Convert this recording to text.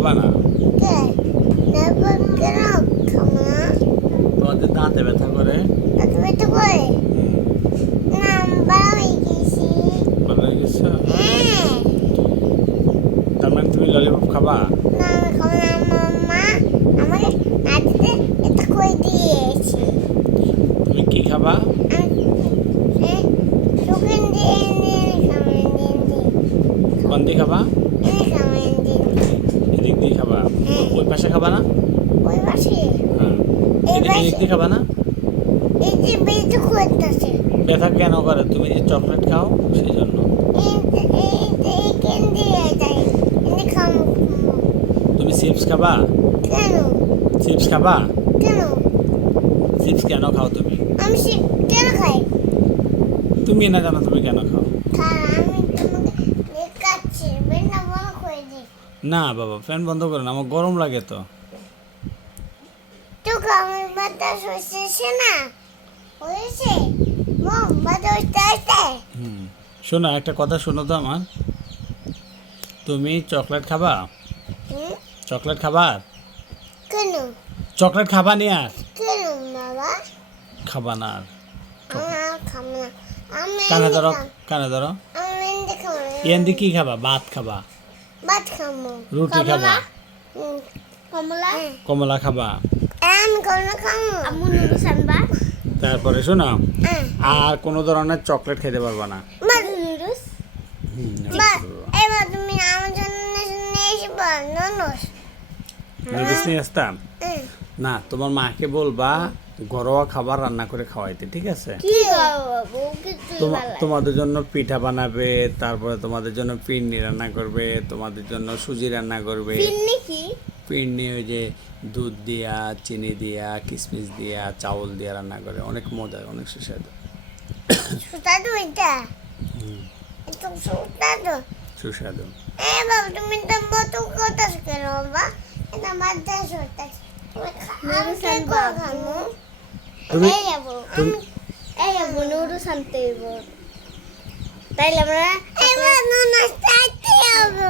খাবা না? কে নেবা কেন খাবো না? তোমাদের দাঁতে ব্যথা করে? তুমি তো করে না বড় হয়ে গেছি। ভালো হয়ে গেছে? হ্যাঁ। তার মানে তুমি ললিপপ খাবা? না আমি খাবো না, মাম্মা আমাকে হাতে এটা করে দিয়েছে। তুমি কি খাবা? সুগন্ধি দিয়ে খাবেন কোন দিয়ে খাবা? খাবেন এদিক দিয়ে খাবা? হ্যাঁ। ওই পাশে খাবা না? ওই পাশে হ্যাঁ। এই এদিক পাশে দিয়ে খাবা না? এই যে বেঁচে করতেছে ব্যথা কেন করে? তুমি যে চকলেট খাও সেই জন্য। তুমি চিপস খাবা? কেন চিপস খাবা? কেন চিপস কেন খাও তুমি? আমি কেন খাই? তুমি না জানো তুমি কেন খাও? আমি তোমাকে দেখাচ্ছি বেনা বন্ধ করে দিই। না বাবা, ফ্যান বন্ধ করো না, আমার গরম লাগে তো। তো আমার বাতাস হচ্ছে না হয়েছে মম বাতাস আসছে। শোনো, একটা কথা শোনো তো আমার। তুমি চকলেট খাবা? চকলেট খাবার? কেন চকলেট খাবা নি আর? কেন বাবা? খাবা না আর? আমার খাবো না। আমি কানে ধরো, খাবো। কানে ধরো। আমি মেহেন্দি খাবো না। এন্দি কি খাবা? ভাত খাবা? ভাত খাবো। রুটি খাবা? কমলা কমলা খাবা? আমি কমলা খাবো। আম্মু নুডলস আনবা? তারপরে শোনো, আর কোনো ধরনের চকলেট খেতে পারবা না। নুডলস বা এবার তুমি আমার জন্য নিয়ে এসবা নুডলস। নুডলস নিয়ে আসতাম না, তোমার মাকে বলবা ঘরোয়া খাবার রান্না করে খাওয়াইতে, ঠিক আছে? কি খাবো কিছু তোমাদের জন্য পিঠা বানাবে, তারপরে তোমাদের জন্য পিন্নি রান্না করবে, তোমাদের জন্য সুজি রান্না করবে। পিন্নি কি? পিন্নি ওই যে দুধ দিয়া, চিনি দিয়া, কিশমিশ দিয়া, চাউল দিয়া রান্না করে, অনেক মজা, অনেক সুস্বাদু। সুস্বাদু এটা? এটা সুস্বাদু? সুস্বাদু। বাবা তুমি তো মতো কথা কেন বাবা? এটা মাঝে সুস্বাদু। আমি খাবো খাবো। তুমি এই যাবো নুডলস আনতে যাবো। তাইলে আমরা এবার নুডলস খাইতে যাবো।